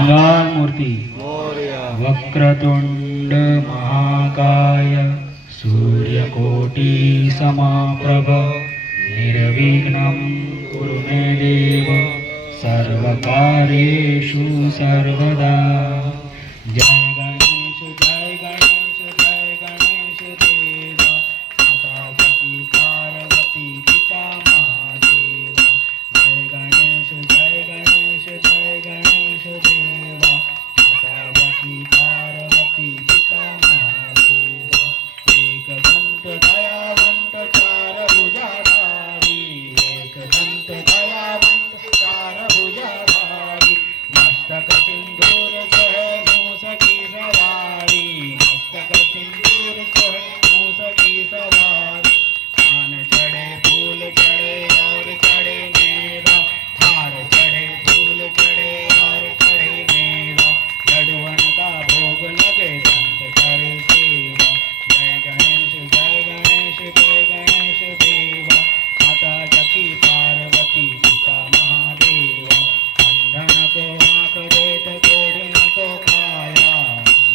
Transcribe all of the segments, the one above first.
मंगलमूर्ती मोरया वक्रतुंड महाकाय सूर्यकोटि समप्रभ निर्विघ्नं कुरु मे देव सर्वकार्येषु सर्वदा। जय गणेश जय गणेश जय गणेश देवा माता सती पार्वती पिता महादेवा। जय गणेश जय गणेश जय गणेश देवा माता सती पार्वती पिता महादेवा। एक दंत दयावंत चार भुजाधारी एक दंत दयावंत चार भुजाधारी मस्तक सिंदूर सोहे मूस की सवारी मस्तक सिंदूर सोहे मूस की सवारी। कान चढ़े फूल चढ़े और चढ़े मेरा हार चढ़े फूल चढ़े और चढ़े मेरा लडुअन का भोग लगे संत करे सेवा। जय गणेश जय गणेश जय गणेश देवा माता जकी पार्वती पिता महादेवा। अंधन को आँख देत कोढ़िन को काया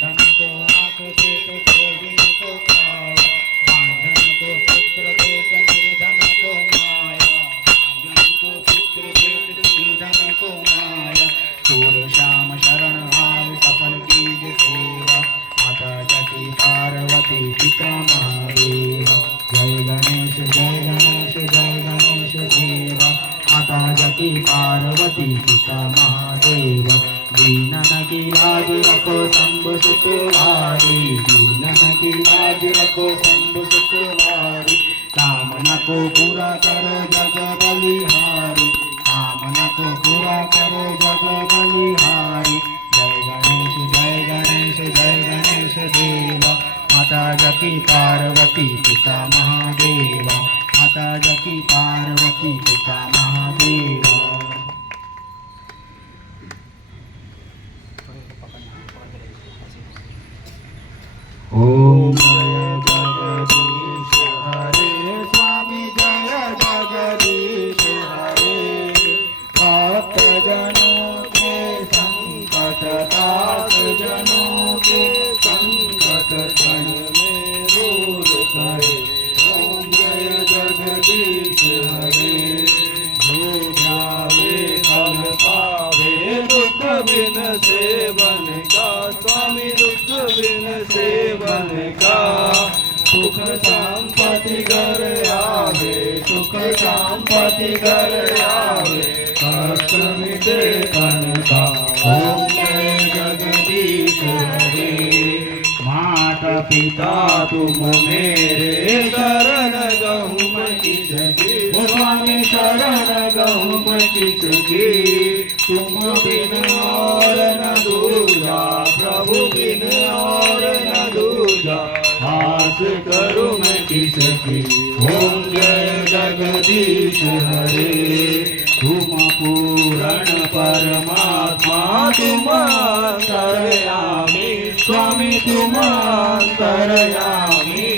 अंधन को आँख देत कोढ़िन को काया बांधन को पुत्र देत निर्धन को माया बांधन को पुत्र देत निर्धन को माया। सूर श्याम शरण आव सफल कीज सेवा माता जकी पार्वती पिता महादेवा। जय गणेश जय गणेश जय गणेश देवा माता जकी पार्वती पिता महादेवा। दीनन की लाज रखो शंभु सुतवारी दीनन की लाज रखो शंभु सुतवारी। कामना को पूरा करो जग बलिहारी कामना को पूरा करो जग बलिहारी। जय गणेश जय गणेश जय गणेश देवा माता जकी पार्वती पिता महादेवा माता जकी पार्वती पिता महादेवा। ओम जय जगदीश हरे स्वामी जय जगदीश हरे। भक्त जनों के संकट दास जनों के संकट क्षण में दूर करे। ओम जय जगदीश हरे। जो ध्यावे फल पावे दुख बिन सेवन का स्वामी दुख बिन सेवन का। सुख संपत्ति घर आवे सुख संपत्ति घर आवे कष्ट मिटे तन का। ओम जय जगदीश हरे। माता पिता तुम मेरे शरण गहूँ मैं किसकी स्वामी शरण गहूँ मैं किसकी। तुम बिन और न दूजा प्रभु बिन और न दूजा आस करूँ मैं किसकी। ओम जय जगदीश हरे। तुम पूर्ण परमात्मा तुम अंतर्यामी स्वामी तुम अंतर्यामी।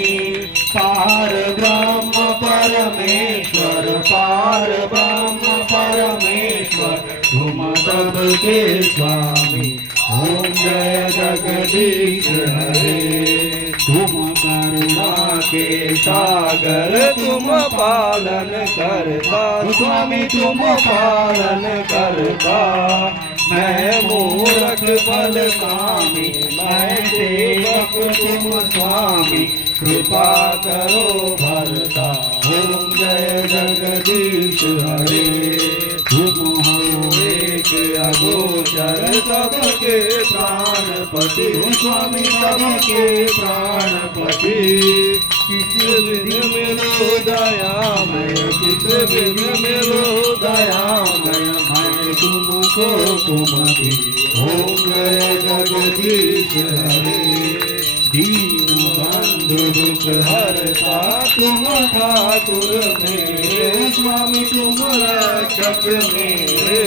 पार ब्रह्म परमेश्वर पार ब्रह्म परमेश्वर तुम सबके स्वामी। ओम जय जगदीश हरे। तुम करुणा के सागर तुम पालन करता स्वामी तुम पालन करता। मैं मूर्ख बल कामी मैं सेवक तुम स्वामी कृपा करो भरता। ओम जय जगदीश हरे। तुम हो एक अगोचर सबके प्राणपति स्वामी सबके प्राणपति। किस विधि मिलो दयामय किस विधि मिलो दयामय मैं तुमको कुमति। ओम जय जगदीश हरे। दीन बंधु दुख हरता तुम ठाकुर मेरे स्वामी तुम रक्षक मेरे।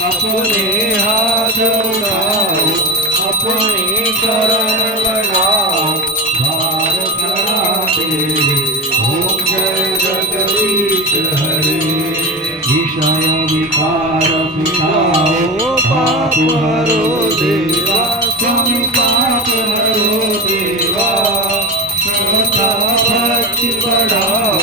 अपने हाथ उठाओ अपने चरण लगाओ धार धरा तेरे। ओम जय जगदीश हरे। विषय विकार मिटाओ पाप हरो देवा स्वामी पाप हरो देवा श्रद्धा भक्ति बढ़ाओ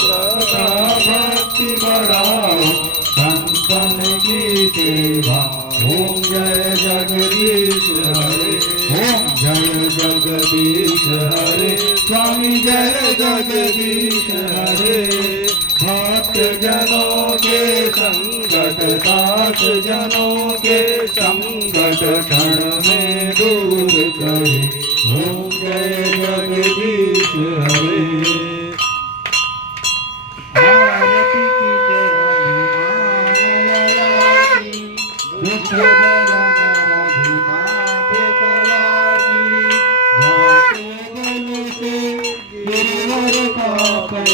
श्रद्धा भक्ति बढ़ाओ संतन की सेवा ओम जय जगदीश हरे ओम जय जगदीश हरे स्वामी जय जगदीश हरे भक्त जनों के संकट दास जनों के संकट क्षण में दूर करे ओम जय जगदीश हरे आरती की जय हनुमान रघुनाथ कला की जाते बल से गिरवर पापे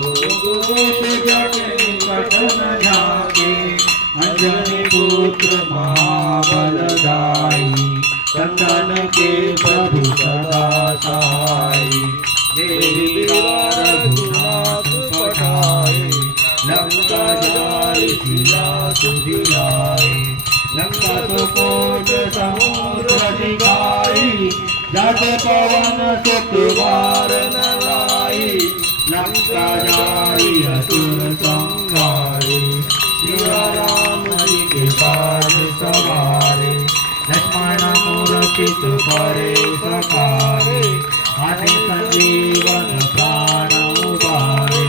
दोष जग निकट न जाके अंजनी पुत्र महाबलदाई संतन के प्रभु सदा सहाय देवी रघुनाथ पठाए लंका जाय सिया सुधियाए लंका तो कोट समुद्र दिखाई जग पवन सुत वार न लाई लंका जाई असुर संहारे सिया राम जी के पास सवारे लक्ष्मण मूर्छित परे सकारे आदि संजीवन प्राण उबारे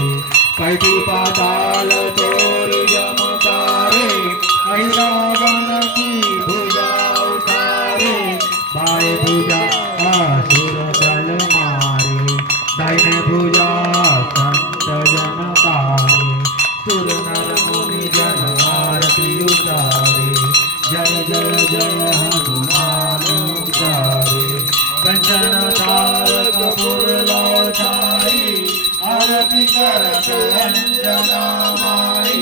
कैदी पाताल तोर यमकारे रावण की भुजा उतारे बाएं भुजा असुर दल मारे दाहिने भुजा संत जन तारे सुर नर मुनि जन आरती उतारे जय जय जय हनुमान उतारे कंचन तारक पुर लौटाई आरती करत अंजना माई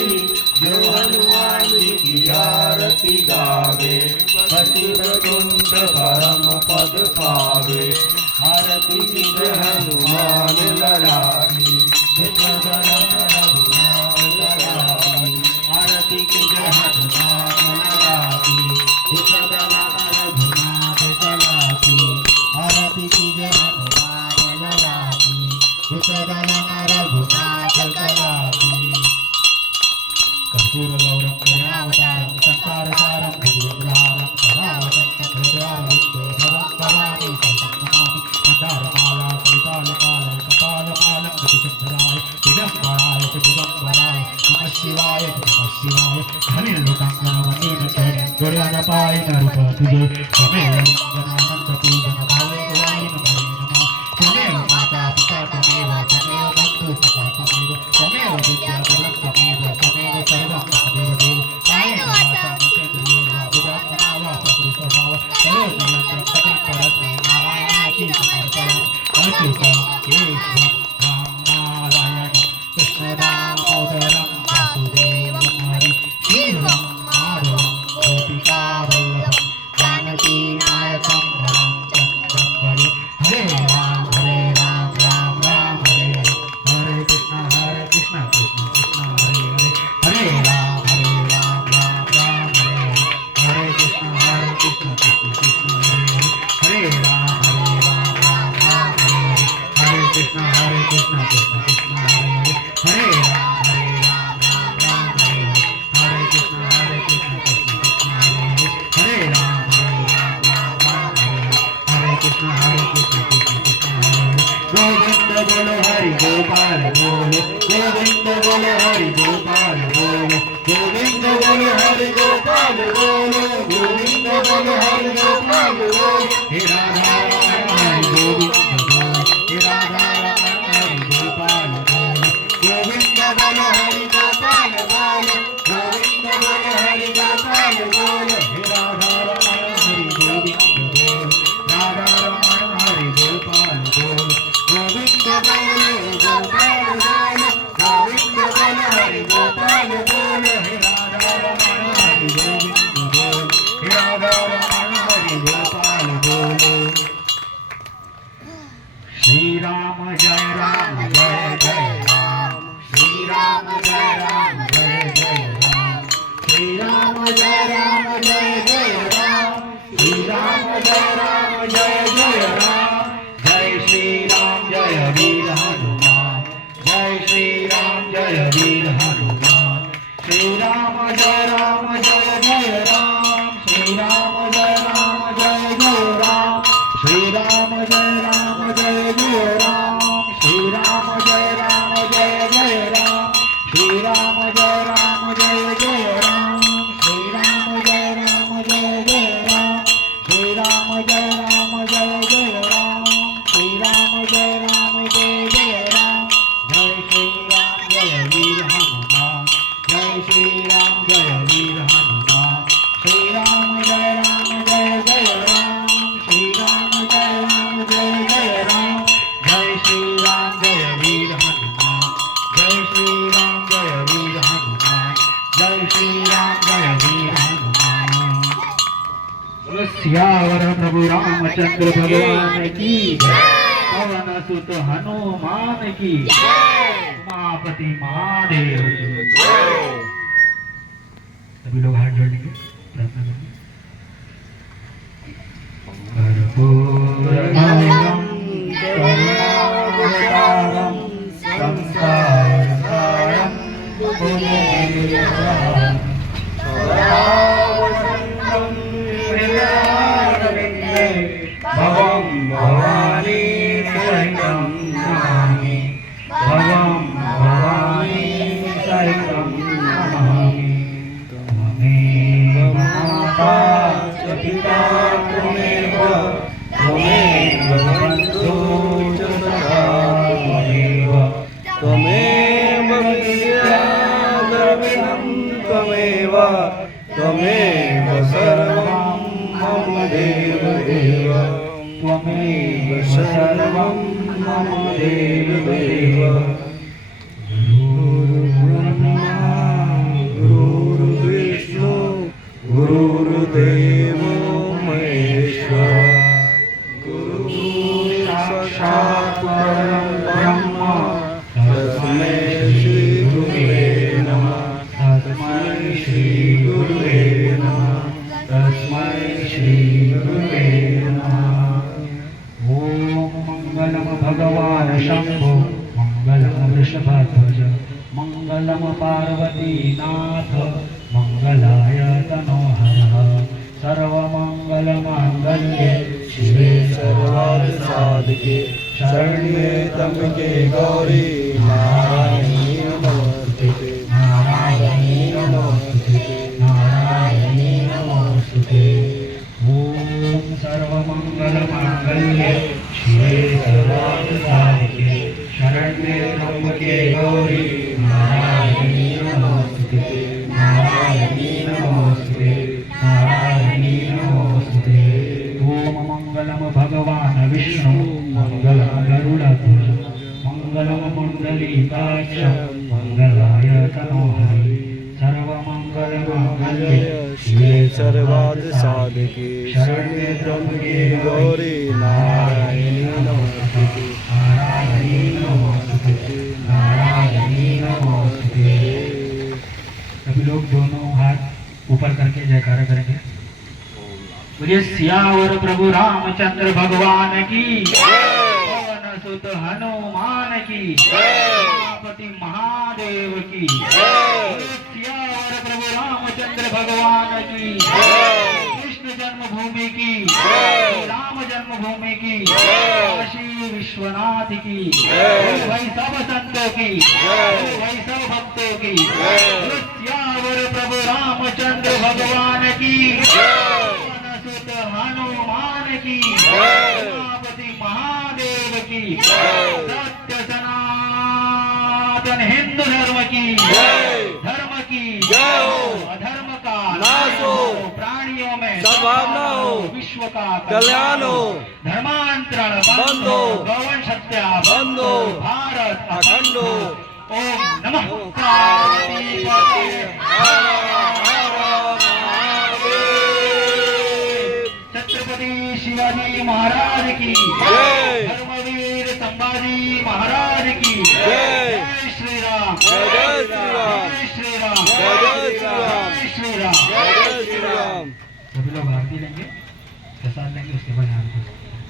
जो हनुमान जी की आरती गावे पति वैकुंठ परम पद पावे आरती की जय हनुमान ललाटी आरती की जय हनुमान ललाटी आरती की जय हनुमान ललाटी रघुनाथ कलाती कर्पूरगौरं करुणावतारं संसारसारं भुजगेन्द्रहारं सदा वसन्तं हृदयारविन्दे भवं भवानी शरणं नमामि मन्दारमाला कपालमालं गतिचन्द्राय दिगम्बराय दिगम्बराय नमः शिवाय धनिर्लोकाङ्गनवनेन चरणं गुरुरनपाय नरुपतिगे त्वमेव लिङ्गनानन्दपूजन भावे गुवाय नमः त्वमेव माता पिता त्वमेव त्वमेव बन्धु सखा त्वमेव त्वमेव विद्या बलं त्वमेव त्वमेव सर्वं त्वमेव देव कायेन वाचा मनेन्द्रियेण बुद्ध्या वा प्रकृतिस्वभाव करोमि यत्र सतं परस्मै नारायणाय समर्पयामि अच्युतं केशवं रामनारायणं कृष्णदामोदरं वासुदेवं हरि शिवं माधवं गोपिकावल्लभं जानकीनायकं रामचन्द्रं हरे हरे राम राम राम हरे हरे हरे कृष्ण कृष्ण कृष्ण हरे हरे हरे राम राम राम हरे हरे हरे कृष्ण कृष्ण कृष्ण हरे हरे हरे राम राम हरे हरे हरे कृष्ण कृष्ण कृष्ण हरे हरे हरे राम राम हरे हरे हरे कृष्ण कृष्ण कृष्ण हरे हरे हरे राम राम हरे कृष्ण कृष्ण कृष्ण हरे हरे गोविंद बोलो हरि गोपाल बोलो गोविंद बोलो हरि गोपाल बोलो गोविंद बोलो हरि गोपाल बोलो गोविंद बोलो हरि गोपाल बोलो हे राधा हरि गोविंद बोलो हे राधा हरि गोपाल बोलो गोविंद बोलो हरि गोपाल बोलो गोविंद बोलो हरि गोपाल बोलो हे राधा हरि गोविंद बोलो राधा हरि गोपाल बोलो गोविंद बोलो गोपाल बोलो गोविंद बोलो हरि गोपाल बोलो हे राधा हरि गोपाल जय जय राम, जय श्री राम जय वीर हनुमान, जय श्री राम जय वीर हनुमान, श्री राम जय जय राम, श्री राम जय जय राम, श्री राम जय जय राम, श्री राम जय जय राम, श्री राम जय जय राम, श्री राम जय जय राम, श्री राम जय जय राम, श्री राम जय जय राम, जय श्री राम जय वीर हनुमान, जय श्री राम जय वीर हनुमान, श्री राम जय जय राम, श्री राम जय जय राम, जय श्री राम जय वीर हनुमान, जय श्री राम जय वीर हनुमान, जय श्री राम जय वीर हनुमान। बोलो सियावर प्रभु रामचंद्र भगवान की जय, पवन सुत हनुमान की जय, उमापति महादेव की जय। सभी लोग हाथ जोड़ेंगे, प्रार्थना करेंगे। कर्पूरगौरं करुणावतारं संसारसारं भुजगेन्द्रहारं सदावसन्तं हृदयारविन्दे भवं भवानी सहितं नमामि, भवं भवानी सहितं नमामि। त्वमेव माता च पिता त्वमेव, त्वमेव बन्धुः च सखा त्वमेव, त्वमेव विद्या द्रविणं त्वमेव, त्वमेव सर्वं मम देव देव, त्वमेव सर्वं मम देव देव। गुरुर्ब्रह्मा गुरुर्विष्णु गुरुर्देवो महेश्वर, गुरु साक्षात् परं ब्रह्म, तस्मै श्री गुरुवे नमः, तस्मै श्री गुरुवे नमः, तस्मै श्री गुरुवे नमः। ओम मंगलम भगवान शंभो, मंगलम वृषभध्वज, मंगलम पार्वतीनाथ, मंगलाय तनोहरः, सर्वमंगलमांगल्ये शिवे सर्वार्थसाधिके, शरण्ये त्र्यंबके गौरी नारायणी नमोस्तुते, नारायणी नमोस्तुते, नारायणी नमोस्तुते। ओम सर्वमंगलमांगल्ये शिवे सर्वार्थसाधिके, शरण्ये त्र्यंबके गौरी नारायणी नमोस्तुते, नारायणी नमोस्तुते, नारायणी नमोस्तुते। ओम मंगलम भगवान विष्णु, मंगलम गरुड़ध्वज, मंगलम पुंडरीकाक्ष, मंगलाय तनोहरि, सर्वमंगलमांगल्ये शिवे सर्वार्थसाधिके, शरण्ये त्र्यंबके गौरी नारायणी नमोस्तुते, नारायणी नमोस्तुते, नारायणी नमोस्तुते। सभी लोग दोनों हाथ ऊपर करके जयकारा करेंगे। बोलिए सियावर प्रभु रामचंद्र भगवान की पवन सुत हनुमान की उमापति महादेव की सियावर प्रभु रामचंद्र भगवान की कृष्ण जन्मभूमि की, राम जन्मभूमि की, काशी विश्वनाथ की, भाई सब संतों की, भाई सब भक्तों की, सियावर प्रभु रामचंद्र भगवान की, पवन सुत हनुमान की, उमापति महादेव की, सत्य सनातन हिंदू धर्म की, अधर्म का नाश हो, प्राणियों में सद्भावना हो, विश्व का कल्याण हो, धर्मांतरण बंद हो, गौवंश हत्या बंद हो, भारत अखंड हो। ओम नमः पार्वतीपते छत्रपति शिवाजी महाराज की जय, धर्मवीर संभाजी महाराज की जय, श्री राम जय श्री राम, श्री राम जय श्री राम, श्री राम जय श्री राम। सभी लोग आरती लेंगे। प्रसाद लेंगे उसके बाद आरती